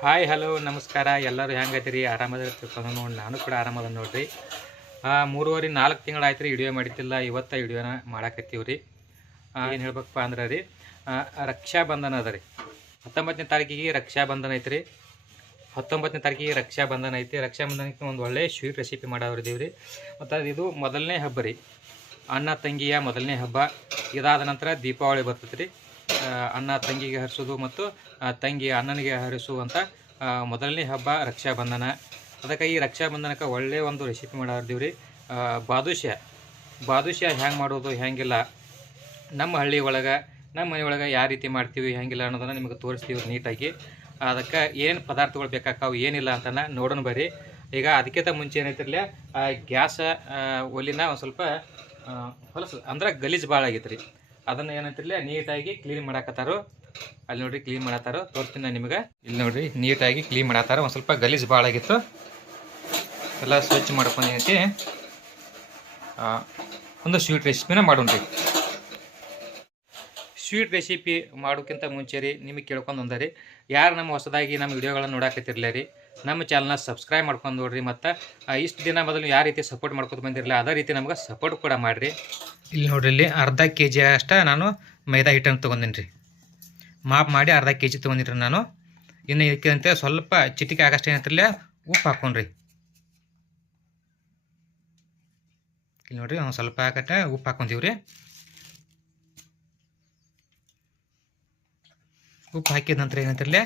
Hi hello ನಮಸ್ಕಾರ. ಎಲ್ಲರೂ ಹೆಂಗೈತಿರಿ ಆರಾಮದ ತಿಳ್ಕೊಂಡು ನೋಡಿ, ನಾನು ಕೂಡ ಆರಾಮದ ನೋಡ್ರಿ. ಮೂರುವರೆ ನಾಲ್ಕು ತಿಂಗಳಾಯ್ತು ರೀ ವಿಡಿಯೋ ಮಾಡಿದ್ದಿಲ್ಲ. ಇವತ್ತ ವಿಡಿಯೋನ ಮಾಡಾಕತ್ತೀವಿ ರೀ ಏನು ಹೇಳ್ಬೇಕಪ್ಪ ಅಂದ್ರೆ ರೀ ರಕ್ಷಾ ರಕ್ಷಾಬಂಧನ ಅದ ರೀ. ಹತ್ತೊಂಬತ್ತನೇ ತಾರೀಕಿಗೆ ರಕ್ಷಾಬಂಧನ ಐತ್ರಿ. ಹತ್ತೊಂಬತ್ತನೇ ತಾರೀಕಿಗೆ ರಕ್ಷಾಬಂಧನ ಐತಿ ರಕ್ಷಾಬಂಧನಕ್ಕೆ ಒಂದು ಒಳ್ಳೆ ಸ್ವೀಟ್ ರೆಸಿಪಿ ಮಾಡೋರಿದ್ದೀವಿ ರೀ ಮತ್ತು ಇದು ಮೊದಲನೇ ಹಬ್ಬ ರೀ. ಅಣ್ಣ ತಂಗಿಯ ಮೊದಲನೇ ಹಬ್ಬ. ಇದಾದ ನಂತರ ದೀಪಾವಳಿ ಬರ್ತೈತೆ ರೀ ಅಣ್ಣ ತಂಗಿಗೆ ಹರಿಸೋದು ಮತ್ತು ತಂಗಿ ಅಣ್ಣನಿಗೆ ಹರಿಸುವಂಥ ಮೊದಲನೇ ಹಬ್ಬ ರಕ್ಷಾಬಂಧನ. ಅದಕ್ಕೆ ಈ ರಕ್ಷಾಬಂಧನಕ್ಕೆ ಒಳ್ಳೆಯ ಒಂದು ರೆಸಿಪಿ ಮಾಡಿದೀವಿ ರೀ ಬಾದುಷ್ಯ ಬಾದುಷ್ಯ ಹ್ಯಾಂಗೆ ಮಾಡೋದು ಹೆಂಗಿಲ್ಲ ನಮ್ಮ ಹಳ್ಳಿ ಒಳಗೆ, ನಮ್ಮ ಮನೆ ಒಳಗೆ ಯಾವ ರೀತಿ ಮಾಡ್ತೀವಿ ಹೆಂಗಿಲ್ಲ ಅನ್ನೋದನ್ನು ನಿಮಗೆ ತೋರಿಸ್ತೀವಿ ನೀಟಾಗಿ. ಅದಕ್ಕೆ ಏನು ಪದಾರ್ಥಗಳು ಬೇಕಾಕಾವು ಏನಿಲ್ಲ ಅಂತ ನೋಡೋಣ ಬರ್ರಿ. ಈಗ ಅದಕ್ಕಿಂತ ಮುಂಚೆ ಏನೈತಿರ್ಲಿ ಗ್ಯಾಸ ಒಲಿನ ಒಂದು ಸ್ವಲ್ಪ ಹೊಲಸು, ಅಂದ್ರೆ ಗಲೀಜು ಭಾಳ ಆಗೈತೆ ರೀ ಅದನ್ನು ಏನಂತಿರ್ಲಿ ನೀಟಾಗಿ ಕ್ಲೀನ್ ಮಾಡಾಕತ್ತಾರು. ಅಲ್ಲಿ ನೋಡ್ರಿ ಕ್ಲೀನ್ ಮಾಡತ್ತಾರ ತೋರಿಸ್ತೀನಿ ನಿಮಗೆ. ಇಲ್ಲಿ ನೋಡ್ರಿ ನೀಟಾಗಿ ಕ್ಲೀನ್ ಮಾಡತ್ತಾರ ಒಂದು ಸ್ವಲ್ಪ ಗಲೀಜು ಭಾಳ ಆಗಿತ್ತು. ಎಲ್ಲ ಸ್ವಚ್ಛ ಮಾಡ್ಕೊಂಡು ಏನೈತಿ? ಆ, ಒಂದು ಸ್ವೀಟ್ ರೆಸಿಪಿನ ಮಾಡೋಣ್ರಿ ಸ್ವೀಟ್ ರೆಸಿಪಿ ಮಾಡೋಕ್ಕಿಂತ ಮುಂಚೆ ರೀ ನಿಮಗೆ ಕೇಳ್ಕೊಂಡು ಒಂದರಿ ಯಾರು ನಮ್ಮ ಹೊಸದಾಗಿ ನಮ್ಮ ವಿಡಿಯೋಗಳನ್ನು ನೋಡಾಕತ್ತಿರ್ಲಿ ರೀ? ನಮ್ಮ ಚಾನಲ್ನ ಸಬ್ಸ್ಕ್ರೈಬ್ ಮಾಡ್ಕೊಂಡು ನೋಡ್ರಿ ಮತ್ತು ಇಷ್ಟು ದಿನ ಮೊದಲು ಯಾವ ರೀತಿ ಸಪೋರ್ಟ್ ಮಾಡ್ಕೊತ ಬಂದಿರಲಿಲ್ಲ ಅದೇ ರೀತಿ ನಮ್ಗೆ ಸಪೋರ್ಟ್ ಕೂಡ ಮಾಡಿರಿ. ಇಲ್ಲಿ ನೋಡ್ರಿ, ಇಲ್ಲಿ ಅರ್ಧ ಕೆ ಜಿ ಅಷ್ಟ ನಾನು ಮೈದಾ ಹಿಟ್ಟನ್ನು ತೊಗೊಂಡಿನಿ ರೀ ಮಾಪ್ ಮಾಡಿ ಅರ್ಧ ಕೆ ಜಿ ತೊಗೊಂಡಿರಿ ನಾನು. ಇನ್ನು ಇದಕ್ಕಿಂತ ಸ್ವಲ್ಪ ಚಿಟಿಕೆ ಆಗಷ್ಟು ಏನಂತಿರಲಿಲ್ಲ ಉಪ್ಪು ಹಾಕ್ಕೊಂಡ್ರಿ ಇಲ್ಲಿ ನೋಡ್ರಿ, ಒಂದು ಸ್ವಲ್ಪ ಹಾಕಟ್ಟ ಉಪ್ಪು ಹಾಕೊಂತೀವಿ ರೀ ಉಪ್ಪು ಹಾಕಿದ ನಂತರ ಏನಂತಿರಲಿ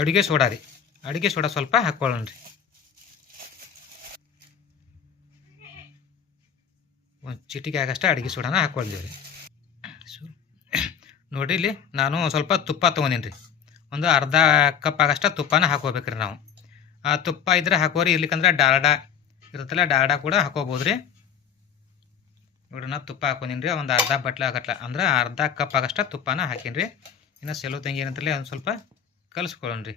ಅಡುಗೆ ಸೋಡಾ ರೀ. ಅಡುಗೆ ಸೋಡಾ ಸ್ವಲ್ಪ ಹಾಕ್ಕೊಳ್ಳೋಣ ರೀ. ಒಂದು ಚಿಟಿಕೆ ಆಗಷ್ಟೇ ಅಡುಗೆ ಸೋಡಾನ ಹಾಕ್ಕೊಳ್ತೀವಿ ರೀ. ನೋಡಿರಿ ಇಲ್ಲಿ ನಾನು ಸ್ವಲ್ಪ ತುಪ್ಪ ತೊಗೊಂಡೀನಿ ರೀ. ಒಂದು ಅರ್ಧ ಕಪ್ ಆಗಷ್ಟ ತುಪ್ಪನ ಹಾಕೋಬೇಕ್ರಿ ನಾವು. ಆ ತುಪ್ಪ ಇದ್ರೆ ಹಾಕೋರಿ ಇರ್ಲಿಕ್ಕಂದ್ರೆ ಡಾಲ್ಡಾ ಇರುತ್ತಲ್ಲ, ಡಾಲ್ಡಾ ಕೂಡ ಹಾಕೋಬೋದು ರೀ. ನೋಡ್ರಿ ನಾ ತುಪ್ಪ ಹಾಕೊಂಡೀನಿ ರೀ, ಒಂದು ಅರ್ಧ ಬಟ್ಲೆ ಆಗಟ್ಲ ಅಂದ್ರೆ ಅರ್ಧ ಕಪ್ ಆಗಷ್ಟ ತುಪ್ಪನ ಹಾಕೀನಿ ರೀ. ಇನ್ನು ಸೆಲೋ ತಂಗಿ ಏನಂತಲೇ ಒಂದು ಸ್ವಲ್ಪ ಕಲಿಸ್ಕೊಳ್ಳೋಣ ರೀ.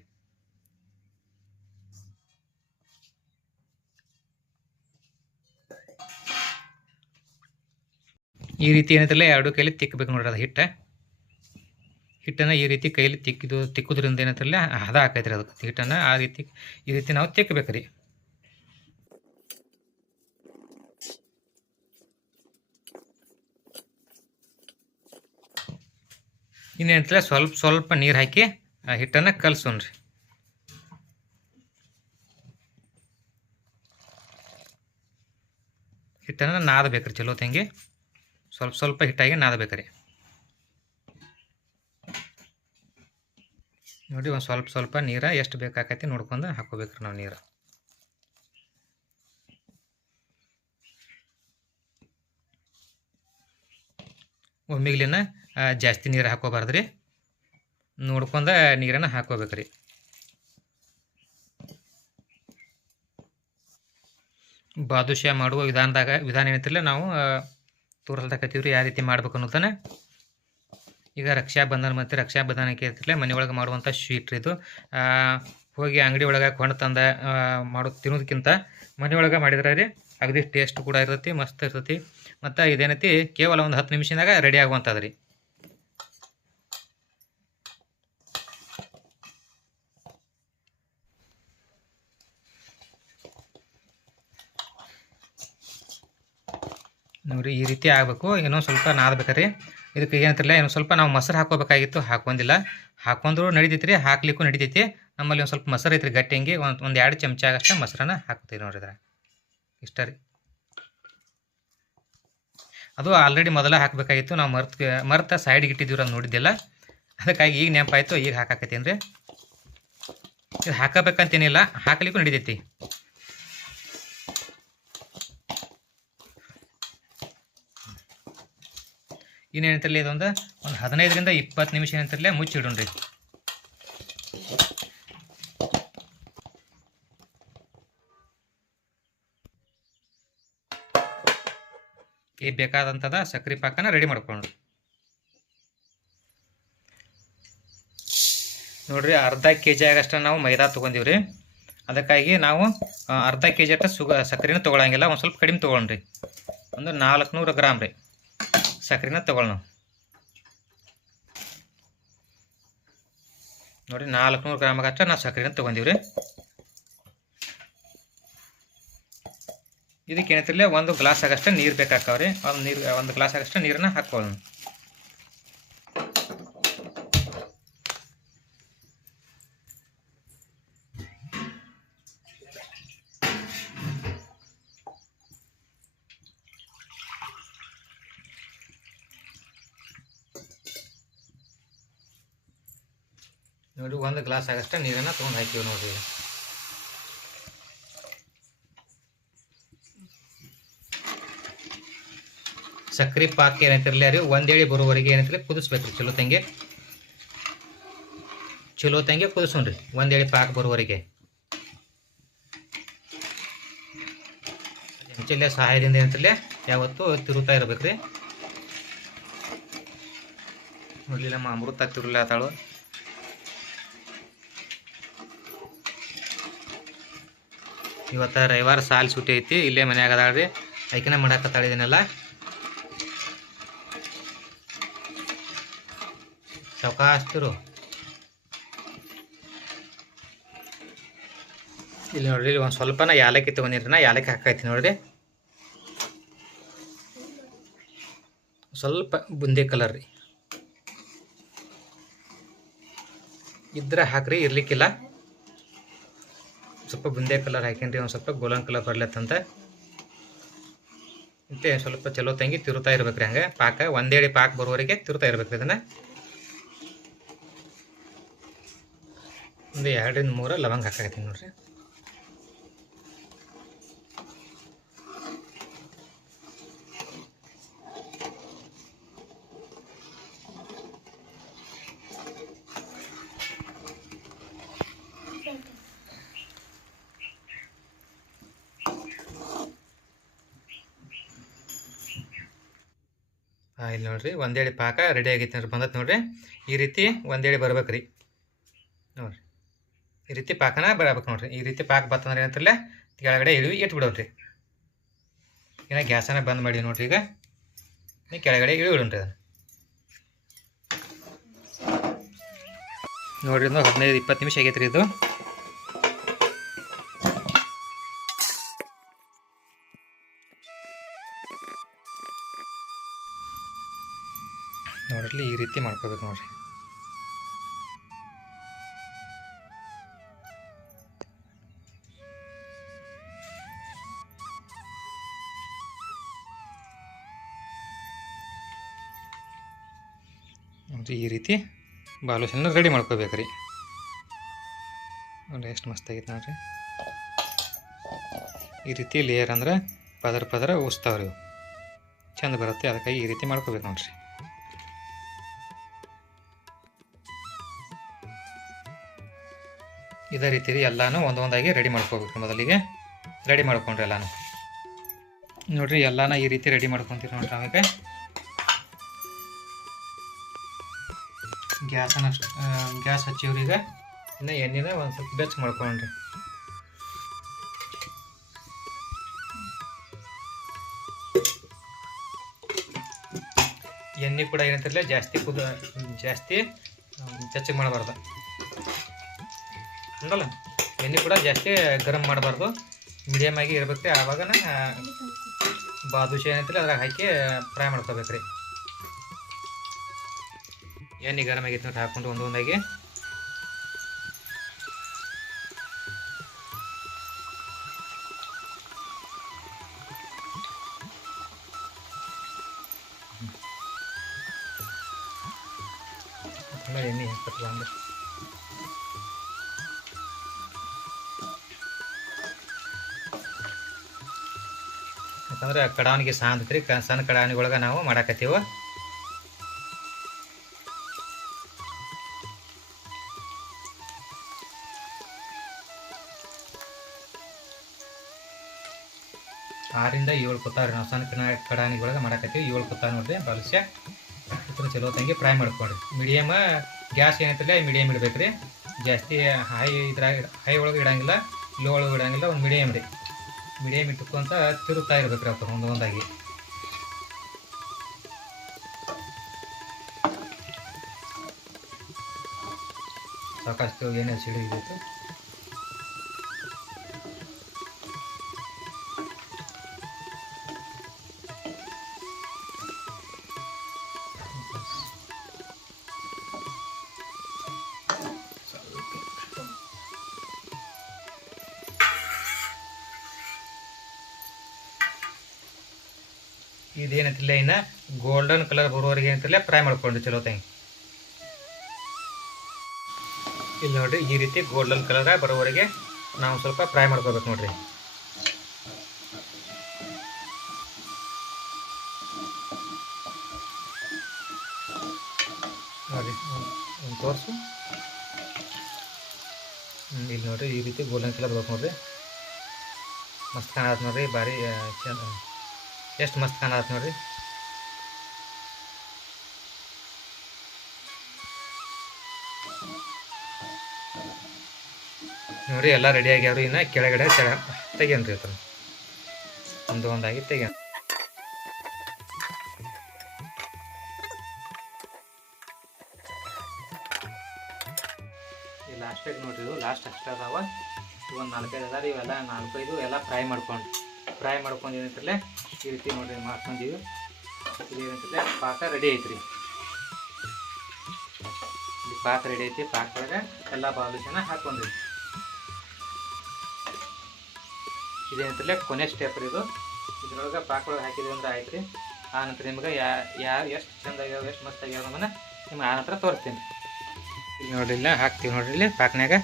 ಈ ರೀತಿ ಏನಂತಲ್ಲ ಎರಡು ಕೈಲಿ ತಿಕ್ಕಬೇಕು ನೋಡ್ರಿ ಅದು ಹಿಟ್ಟು. ಹಿಟ್ಟನ್ನು ಈ ರೀತಿ ಕೈಲಿ ತಿಕ್ಕಿದು, ತಿಕ್ಕುದ್ರಿಂದ ಏನಂತಲ್ಲ ಹದ ಹಾಕೈತ್ರಿ ಅದಕ್ಕೆ ಹಿಟ್ಟನ್ನು. ಆ ರೀತಿ, ಈ ರೀತಿ ನಾವು ತಿಕ್ಕಬೇಕು ರೀ. ಇನ್ನೇನಂತಲ್ಲ ಸ್ವಲ್ಪ ಸ್ವಲ್ಪ ನೀರು ಹಾಕಿ ಆ ಹಿಟ್ಟನ್ನು ಕಲಸೋಣ್ರಿ. ಹಿಟ್ಟನ್ನು ನಾದಬೇಕ್ರಿ ಚಲೋ ತಂಗಿ. ಸ್ವಲ್ಪ ಸ್ವಲ್ಪ ಹಿಟ್ಟಾಗಿ ನಾದಬೇಕ್ರಿ ನೋಡಿ, ಒಂದು ಸ್ವಲ್ಪ ಸ್ವಲ್ಪ ನೀರು ಎಷ್ಟು ಬೇಕಾಕೈತಿ ನೋಡ್ಕೊಂಡು ಹಾಕೋಬೇಕ್ರಿ ನಾವು ನೀರು. ಒಮ್ಮಿಗ್ಲಿನ ಜಾಸ್ತಿ ನೀರು ಹಾಕೋಬಾರ್ದು ರೀ ನೀರನ್ನ ಹಾಕೋಬೇಕ್ರಿ. ಬಾದುಷಾ ಮಾಡುವ ವಿಧಾನದಾಗ, ವಿಧಾನ ಏನಂತಿಲ್ಲ ನಾವು ತೋರಿಸ್ದಾಕತ್ತೀವಿ ರೀ ಯಾವ ರೀತಿ ಮಾಡ್ಬೇಕು ಅನ್ನೋದನ್ನ ಈಗ ರಕ್ಷಾಬಂಧನ ಮತ್ತು ರಕ್ಷಾಬಂಧನಕ್ಕೆ ಮನೆ ಮನೆಯೊಳಗೆ ಮಾಡುವಂಥ ಸ್ವೀಟ್ ಇದು. ಹೋಗಿ ಅಂಗಡಿ ಒಳಗೆ ಕೊಂಡು ತಂದ ಮಾಡೋ, ತಿನ್ನೋದಕ್ಕಿಂತ ಮನೆಯೊಳಗೆ ಮಾಡಿದ್ರೆ ರೀ ಅಗದಿ ಟೇಸ್ಟ್ ಕೂಡ ಇರ್ತೈತಿ, ಮಸ್ತ್ ಇರ್ತೈತಿ. ಮತ್ತು ಇದೇನೈತಿ, ಕೇವಲ ಒಂದು ಹತ್ತು ನಿಮಿಷದಾಗ ರೆಡಿ ಆಗುವಂಥದ್ದು ರೀ ನೋಡ್ರಿ ಈ ರೀತಿ ಆಗಬೇಕು. ಏನೋ ಸ್ವಲ್ಪ ನಾದ್ಬೇಕ್ರಿ ಇದಕ್ಕೆ ಏನಂತಿರಲ್ಲ ಏನೋ ಸ್ವಲ್ಪ ನಾವು ಮೊಸರು ಹಾಕೋಬೇಕಾಗಿತ್ತು ಹಾಕೊಂಡಿಲ್ಲ ಹಾಕೊಂಡ್ರು ನಡಿತೈತಿ ರೀ ಹಾಕ್ಲಿಕ್ಕೂ ನಡಿತೈತಿ. ನಮ್ಮಲ್ಲಿ ಒಂದು ಸ್ವಲ್ಪ ಮೊಸರು ಐತ್ರಿ ಗಟ್ಟಿ ಹಂಗೆ, ಒಂದು ಒಂದು ಎರಡು ಚಮಚ ಆಗಷ್ಟು ಮೊಸರನ್ನ ಹಾಕ್ತೀವಿ ನೋಡ್ರಿ ಇದ್ರ ಇಷ್ಟ ರೀ. ಅದು ಆಲ್ರೆಡಿ ಮೊದಲ ಹಾಕಬೇಕಾಗಿತ್ತು, ನಾವು ಮರ್ತ್, ಮರ್ತ ಸೈಡ್ಗೆ ಇಟ್ಟಿದ್ದೀವಿ ಅದು ನೋಡಿದ್ದಿಲ್ಲ. ಅದಕ್ಕಾಗಿ ಈಗ ನೆನಪಾಯಿತು, ಈಗ ಹಾಕಾಕತ್ತೀನಿ ರೀ ಇದು ಹಾಕಬೇಕಂತೇನಿಲ್ಲ, ಹಾಕ್ಲಿಕ್ಕೂ ನಡಿತೈತಿ. ಇನ್ನೇನಂತಿರಲಿ ಇದೊಂದು ಒಂದು ಹದಿನೈದರಿಂದ ಇಪ್ಪತ್ತು ನಿಮಿಷ ಏನಂತಿರಲಿ ಮುಚ್ಚಿಡೋಣ್ರಿ. ಈ ಬೇಕಾದಂಥದ ಸಕ್ರೆ ಪಾಕನ ರೆಡಿ ಮಾಡ್ಕೊಂಡ್ರಿ ನೋಡ್ರಿ, ಅರ್ಧ ಕೆ ಜಿ ಆಗಷ್ಟು ನಾವು ಮೈದಾ ತೊಗೊಂಡಿವ್ರಿ. ಅದಕ್ಕಾಗಿ ನಾವು ಅರ್ಧ ಕೆ ಜಿ ಅಷ್ಟು ಸುಗ ಸಕ್ಕರೆನೂ ತೊಗೊಳಂಗಿಲ್ಲ, ಒಂದು ಸ್ವಲ್ಪ ಕಡಿಮೆ ತೊಗೊಳ್ರಿ ಒಂದು ನಾಲ್ಕುನೂರು ಗ್ರಾಮ್ ರೀ. ಸಕ್ಕರೆನ ತೊಗೊಳ್ ನಾವು ನೋಡಿ, ನಾಲ್ಕುನೂರು ಗ್ರಾಮಾಗ ಅಷ್ಟ ನಾವು ಸಕ್ಕರೆನ ತೊಗೊಂಡಿವ್ರಿ. ಇದಕ್ಕೆ ಏನೈತಿರಲಿ ಒಂದು ಗ್ಲಾಸ್ ಆಗಷ್ಟೇ ನೀರು ಬೇಕಾಕವ್ರಿ ಒಂದು ನೀರು, ಒಂದು ಗ್ಲಾಸ್ ಆಗಷ್ಟೇ ನೀರನ್ನ ಹಾಕ್ಕೊಳ್ಳೋಣ ನೋಡಿ, ಒಂದು ಗ್ಲಾಸ್ ಆಗಷ್ಟೇ ನೀರನ್ನು ತೊಗೊಂಡು ಹಾಕಿವಿ ನೋಡಿರಿ. ಸಕ್ರೆ ಪಾಕ ಏನೈತಿರಲಿ ಅರಿ, ಒಂದೇಳಿ ಬರೋವರೆಗೆ ಏನೈತಿರಲಿ ಕುದಿಸ್ಬೇಕ್ರಿ. ಚಲೋ ತಂಗಿ. ಚಲೋ ತಂಗಿ ಕುದಿಸೋಣ್ರಿ, ಒಂದೇಳಿ ಪಾಕ ಬರೋವರೆಗೆ ಚಂಚಲ್ಯ ಸಹಾಯದಿಂದ ಏನಂತಿರಲಿ ಯಾವತ್ತೂ ತಿರುತ್ತಾ ಇರಬೇಕ್ರಿ. ನೋಡ್ಲಿ, ನಮ್ಮ ಅಮೃತ ತಿರುಲ್ಲ ಇವತ್ತು ರವಿವಾರ ಸಾಲ್ ಸೂಟಿ ಐತಿ, ಇಲ್ಲೇ ಮನ್ಯಾಗ ಅದಾಳ್ರಿ ಐಕಿನ ಮಾಡಾಕತ್ತಾಳಿದ್ದೀನಲ್ಲ ಸಾವಕಾಸ್ತಿರು ಇಲ್ಲಿ ನೋಡ್ರಿ, ಇಲ್ಲಿ ಒಂದು ಸ್ವಲ್ಪನ ಯಾಲಕ್ಕಿ ತೊಗೊಂಡಿರಿ ನಾ ಯಾಲಕ್ಕಿ ಹಾಕೈತಿ ನೋಡ್ರಿ. ಸ್ವಲ್ಪ ಬುಂದಿ ಕಲರ್ ರೀ. ಇದ್ರೆ ಹಾಕ್ರಿ, ಇರ್ಲಿಕ್ಕಿಲ್ಲ. ಸ್ವಲ್ಪ ಬುಂದೆ ಕಲರ್ ಹಾಕ್ಯಂಡ್ರಿ ಒಂದು ಸ್ವಲ್ಪ ಗೋಲನ್ ಕಲರ್ ಬರ್ಲತ್ತಂತ ಮತ್ತೆ ಸ್ವಲ್ಪ ಚಲೋ ತಂಗಿ ತಿರುತ್ತಾ ಇರ್ಬೇಕ್ರಿ ಹಂಗೆ. ಪಾಕ, ಒಂದೇಡಿ ಪಾಕ ಬರೋವರೆಗೆ ತಿರುತ್ತಾ ಇರ್ಬೇಕ್ರಿ ಇದನ್ನ ಒಂದು ಎರಡರಿಂದ ಮೂರು ಲವಂಗ ಹಾಕಾಕತ್ತೀನಿ ನೋಡ್ರಿ. ಇಲ್ಲಿ ನೋಡ್ರಿ, ಒಂದೇಳಿ ಪಾಕ ರೆಡಿ ಆಗೈತೆ ನೋಡ್ರಿ, ಬಂದತ್ ನೋಡ್ರಿ. ಈ ರೀತಿ ಒಂದೇಳಿ ಬರ್ಬೇಕು ರೀ ನೋಡ್ರಿ, ಈ ರೀತಿ ಪಾಕನ ಬರಬೇಕು ನೋಡ್ರಿ. ಈ ರೀತಿ ಪಾಕ ಬತ್ತಂದ್ರೆ ಏನಂತಿರಲ್ಲ ಕೆಳಗಡೆ ಇಳಿವಿ ರೀ ಇನ್ನು ಗ್ಯಾಸನ್ನ ಬಂದ್ ಮಾಡಿ ನೋಡ್ರಿ ಈಗ. ನೀವು ಕೆಳಗಡೆ ಇಳಿ ಬಿಡೋಣ್ರಿ ಅದನ್ನು. ನೋಡ್ರಿ ಇನ್ನೂ ಹದಿನೈದು ಇಪ್ಪತ್ತು ನಿಮಿಷ ಆಗೈತೆ ರೀ ಇದು. ರೀತಿ ಮಾಡ್ಕೋಬೇಕು ನೋಡ್ರಿ. ಈ ರೀತಿ ಬಾಲುಶನ ರೆಡಿ ಮಾಡ್ಕೋಬೇಕ್ರಿ ನೋಡಿ ಎಷ್ಟು ಮಸ್ತ್ ಆಗೈತೆ ನೋಡ್ರಿ. ಈ ರೀತಿ ಲೇಯರ್ ಅಂದ್ರೆ ಪದರ ಪದರ ಉಸ್ತಾವ್ರಿ ಇವು ಚಂದ ಬರುತ್ತೆ, ಅದಕ್ಕಾಗಿ ಈ ರೀತಿ ಮಾಡ್ಕೋಬೇಕು ನೋಡ್ರಿ. ಇದೇ ರೀತಿ ಎಲ್ಲನೂ ಒಂದೊಂದಾಗಿ ರೆಡಿ ಮಾಡ್ಕೋಬೇಕು ಮೊದಲಿಗೆ. ರೆಡಿ ಮಾಡ್ಕೊಂಡ್ರಿ ಎಲ್ಲಾನು. ನೋಡ್ರಿ, ಎಲ್ಲಾನ ಈ ರೀತಿ ರೆಡಿ ಮಾಡ್ಕೊಂತೀರಿ ನೋಡ್ರಿ ಆಮೇಲೆ. ಗ್ಯಾಸನ್ನ ಗ್ಯಾಸ್ ಹಚ್ಚಿವ್ರಿ ಈಗ. ಇನ್ನು ಎಣ್ಣೆನ ಒಂದು ಸ್ವಲ್ಪ ಬೆಚ್ಚ ಮಾಡ್ಕೊಂಡ್ರಿ ಎಣ್ಣೆ ಕೂಡ ಏನಂತಿರಲಿಲ್ಲ ಜಾಸ್ತಿ ಕುದ, ಜಾಸ್ತಿ ಚಚ್ಚಗೆ ಮಾಡಬಾರ್ದು. ಹಂಗಲ್ಲ. ಎಣ್ಣೆ ಕೂಡ ಜಾಸ್ತಿ ಗರಂ ಮಾಡಬಾರ್ದು. ಮೀಡಿಯಮ್ ಆಗಿ ಇರಬೇಕು ಆವಾಗ ಬಾದುಷಿ ಏನಂತಿಲ್ಲ ಅದ್ರಾಗ ಹಾಕಿ ಫ್ರೈ ಮಾಡ್ಕೋಬೇಕು ರೀ ಎಣ್ಣೆ ಗರಂ ಆಗೈತಿ ನೋಡಿ ಹಾಕೊಂಡು ಒಂದೊಂದಾಗಿ. ಎಣ್ಣೆ ಹಾಕ್ಬೇಕಲ್ಲ ಹಂಗೆ. ಯಾಕಂದ್ರೆ ಕಡಾವಣಿಗೆ ಸಾಂದ್ರಿ ಸಣ್ಣ ಕಡಾವಣಿ ಒಳಗೆ ನಾವು ಮಾಡಾಕತ್ತೀವ. ಆರಿಂದ ಏಳು ಕುತ್ತಾರ ನಾವು ಸಣ್ಣ ಕಣ ಕಡಾವಣಿ ಒಳಗೆ ಮಾಡಾಕತ್ತೀವಿ. ಏಳು ಕುತ್ತಾರ ನೋಡ್ರಿ ಬಲಸ್ಯ ಚಲೋ ತಂಗಿ ಫ್ರೈ ಮಾಡ್ಕೊಡ್ರಿ ಮೀಡಿಯಮ್ ಗ್ಯಾಸ್ ಏನೈತಿಲ್ಲ ಮೀಡಿಯಮ್ ಇಡ್ಬೇಕ್ರಿ. ಜಾಸ್ತಿ ಹೈ ಇದ್ರಾಗ ಹೈ ಒಳಗೆ ಇಡಂಗಿಲ್ಲ, ಲೋ ಒಳಗೆ ಇಡಂಗಿಲ್ಲ, ಒಂದು ಮೀಡಿಯಮ್ ರೀ ಮೀಡಿಯಮ್ ಇಟ್ಕೊಂತ ತಿರುತ್ತಾ ಇರ್ಬೇಕ್ರಿ ಅಪ್ಪ ಒಂದು ಒಂದಾಗಿ. ಸಾಕಷ್ಟು ಏನೇ ಸಿಡಿದಿತ್ತು ಇದೇನಂತಿಲ್ಲ ಇನ್ನು ಗೋಲ್ಡನ್ ಕಲರ್ ಬರುವವರೆಗೆ ಏನಂತಿಲ್ಲ ಫ್ರೈ ಮಾಡ್ಕೊಂಡು, ಚಲೋ ತಂಗಿ. ಇಲ್ಲಿ ನೋಡ್ರಿ, ಈ ರೀತಿ ಗೋಲ್ಡನ್ ಕಲರ್ ಬರೋವರೆಗೆ ನಾವು ಸ್ವಲ್ಪ ಫ್ರೈ ಮಾಡ್ಕೋಬೇಕು ನೋಡ್ರಿ. ನೋಡಿ ತೋರಿಸು. ಇಲ್ಲಿ ನೋಡ್ರಿ, ಈ ರೀತಿ ಗೋಲ್ಡನ್ ಕಲರ್ ಬರ್ಬೇಕು ನೋಡ್ರಿ. ಮಸ್ತ್ ಕಾಣತ್ ನೋಡ್ರಿ, ಭಾರಿ ಎಷ್ಟು ಮಸ್ತ್ ಕಾಣತ್ತೆ ನೋಡ್ರಿ. ನೋಡಿ ಎಲ್ಲ ರೆಡಿ ಆಗ್ಯಾವ್ರಿ. ಇನ್ನ ಕೆಳಗಡೆ ತೆಗ ತೆಗ್ಯಾನ್ರಿ ಅದನ್ನ ಒಂದು ಒಂದಾಗಿ ತೆಗ್ಯಾನ. ಈ ಲಾಸ್ಟಾಗಿ ನೋಡ್ರಿ ಇದು ಲಾಸ್ಟ್ ಅಷ್ಟೇ ಅದಾವ. ಒಂದು ನಾಲ್ಕೈದು ಅದಾರ ಇವೆಲ್ಲ ನಾಲ್ಕೈದು ಎಲ್ಲ ಫ್ರೈ ಮಾಡ್ಕೊಂಡು ಫ್ರೈ ಮಾಡ್ಕೊಂಡು ಏನಂತಲೇ ಈ ರೀತಿ ನೋಡ್ರಿ ಮಾಡ್ಕೊಂಡಿವಿ. ಇದು ಏನಂತಲೇ ಪಾಕ ರೆಡಿ ಐತ್ರಿ. ಇಲ್ಲಿ ಪಾಕ ರೆಡಿ ಐತಿ, ಪಾಕ ಒಳಗೆ ಎಲ್ಲ ಬಾಲುಷನ ಹಾಕೊಂಡ್ರಿ. ಇದೇನಂತಲೇ ಕೊನೆ ಸ್ಟೆಪ್ ಇದು. ಇದ್ರೊಳಗೆ ಪಾಕ ಒಳಗೆ ಹಾಕಿದ್ರಿ ಅಂದ್ರೆ ಆಯ್ತು ರೀ ಆ ನಂತರ ನಿಮ್ಗೆ ಯಾ, ಯಾರು ಎಷ್ಟು ಚಂದ ಆಗ್ಯಾವ, ಎಷ್ಟು ಮಸ್ತ್ ಆಗ್ಯಾವ ಅನ್ನೋದನ್ನ ನಿಮ್ಗೆ ಆ ನಂತರ ತೋರಿಸ್ತೀನಿ. ಇಲ್ಲಿ ನೋಡ್ರಿ, ಇಲ್ಲ ಹಾಕ್ತೀವಿ ನೋಡ್ರಿ ಇಲ್ಲಿ ಪಾಕ್ನ್ಯಾಗ.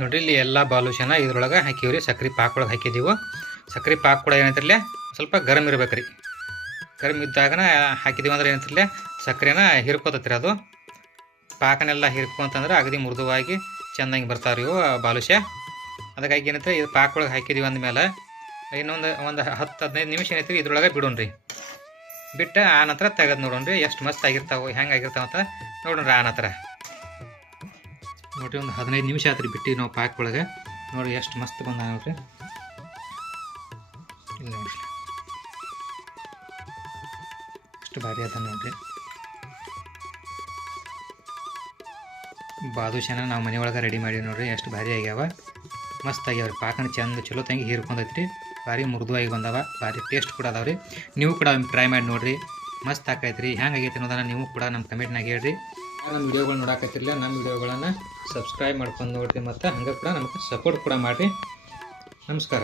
ನೋಡ್ರಿ, ಇಲ್ಲಿ ಎಲ್ಲ ಬಾಲುಷನ ಇದ್ರೊಳಗೆ ಹಾಕಿವ್ರಿ. ಸಕ್ರೆ ಪಾಕ್ ಒಳಗೆ ಹಾಕಿದ್ದೀವಿ ಸಕ್ರೆ ಪಾಕ್ ಕೂಡ ಏನಂತಿರಲಿ ಸ್ವಲ್ಪ ಗರಮ್ ರೀ ಗರಮ್ ಇದ್ದಾಗನ ಹಾಕಿದೀವಿ ಅಂದ್ರೆ ಸಕ್ರೆನ ಸಕ್ಕರೆನ ಹಿರ್ಕೋತತ್ರಿ ಅದು. ಪಾಕನೆಲ್ಲ ಹಿರ್ಕೊಂತಂದ್ರೆ ಅಗದಿ ಮೃದುವಾಗಿ ಚೆಂದಂಗೆ ಬರ್ತಾವ್ರಿ ಇವು ಬಾಲುಷ ಅದಕ್ಕಾಗಿ ಏನಂದ್ರೆ ಇದು ಪಾಕ್ ಒಳಗೆ ಹಾಕಿದೀವಿ ಅಂದಮೇಲೆ ಇನ್ನೊಂದು ಒಂದು ಹತ್ತು ಹದಿನೈದು ನಿಮಿಷ ಏನೈತಿ ಇದ್ರೊಳಗೆ ಬಿಡೋಣ್ರಿ. ಬಿಟ್ಟು ಆ ನಂತರ ತೆಗೆದು ನೋಡೋಣ್ರಿ, ಎಷ್ಟು ಮಸ್ತ್ ಆಗಿರ್ತಾವೆ, ಹೆಂಗೆ ಆಗಿರ್ತಾವಂತ ನೋಡೋಣ್ರಿ ಆ ನಂತರ. ನೋಡ್ರಿ ಒಂದು ಹದಿನೈದು ನಿಮಿಷ ಆತ್ರಿ ಬಿಟ್ಟು ನಾವು ಪಾಕ್ ಒಳಗೆ. ನೋಡಿ, ಎಷ್ಟು ಮಸ್ತ್ ಬಂದ ನೋಡ್ರಿ. ಇಲ್ಲಿ ನೋಡ್ರಿ. ಎಷ್ಟು ಭಾರಿ ಅದ ನೋಡ್ರಿ. ಬಾದುಷನ ನಾವು ಮನೆ ಒಳಗೆ ರೆಡಿ ಮಾಡೀವಿ ನೋಡ್ರಿ, ಎಷ್ಟು ಭಾರಿ ಆಗ್ಯಾವ. ಮಸ್ತ್ ಆಗ್ಯಾವ್ರಿ ಪಾಕನ ಚಂದ ಚಲೋ ತಂಗಿ ಹೀರ್ಕೊಂಡೈತ್ರಿ ಭಾರಿ ಮೃದುವಾಗಿ ಬಂದವ, ಭಾರಿ ಟೇಸ್ಟ್ ಕೂಡ ಅದಾವ್ರಿ. ನೀವು ಕೂಡ ಟ್ರೈ ಮಾಡಿ ನೋಡ್ರಿ, ಮಸ್ತ್ ಆಕೈತ್ರಿ ಹೆಂಗೆ ಆಗೈತಿ ಅನ್ನೋದನ್ನ ನೀವು ಕೂಡ ನಮ್ಮ ಕಮೆಂಟ್ನಾಗ ಹೇಳ್ರಿ. ನಮ್ಮ ವಿಡಿಯೋಗಳು ನೋಡಕತ್ತಿರಲಿಲ್ಲ, ನಮ್ಮ ವಿಡಿಯೋಗಳನ್ನು ಸಬ್ಸ್ಕ್ರೈಬ್ ಮಾಡ್ಕೊಂಡು ನೋಡ್ರಿ ಮತ್ತು ಹಂಗೆ ಕೂಡ ನಮಗೆ ಸಪೋರ್ಟ್ ಕೂಡ ಮಾಡಿರಿ. ನಮಸ್ಕಾರ.